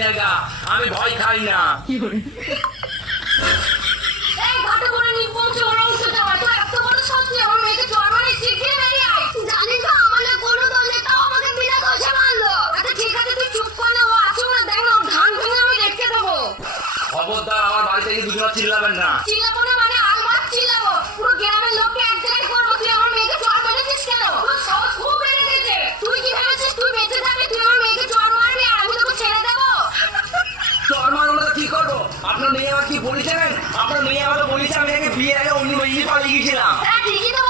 টিনের গা, আমি ভয় খাই না। এই ঘাটে করে নিপমকে ওরা উঠে যাওয়া, তো এত বড় সত্যি আমার মেয়েকে জ্বর মানে শিখিয়ে বেরিয়ে আয়। জানি না আমার না কোনো দোষ নেই, তাও আমাকে বিনা দোষে মারলো। আচ্ছা ঠিক আছে তুই চুপ কর না, ও আসুক না, দেখ না ওর ধান ভেঙে আমি রেখে দেবো। খবরদার আমার বাড়ি থেকে দুজন চিল্লাবেন না। চিল্লাবো না মানে আলমাত চিল্লাবো, পুরো গ্রামের লোককে এক জায়গায় করবো। তুই আমার মেয়েকে জ্বর মেরেছিস কেন? তোর সাহস খুব বেড়ে গেছে। তুই কি ভেবেছিস তুই বেঁচে থাকলে তুই আমার মেয়েকে জ্বর মারবি আর আমি তোকে ছেড়ে দেবো? তোর মা আমরা কি করবো? আপনার মেয়ে আমার কি বলেছেন? আপনার মেয়ে আমাকে বলেছে আমি নাকি বিয়ের আগে অন্য মেয়ে পালিয়ে গেছিলাম। হ্যাঁ ঠিকই তো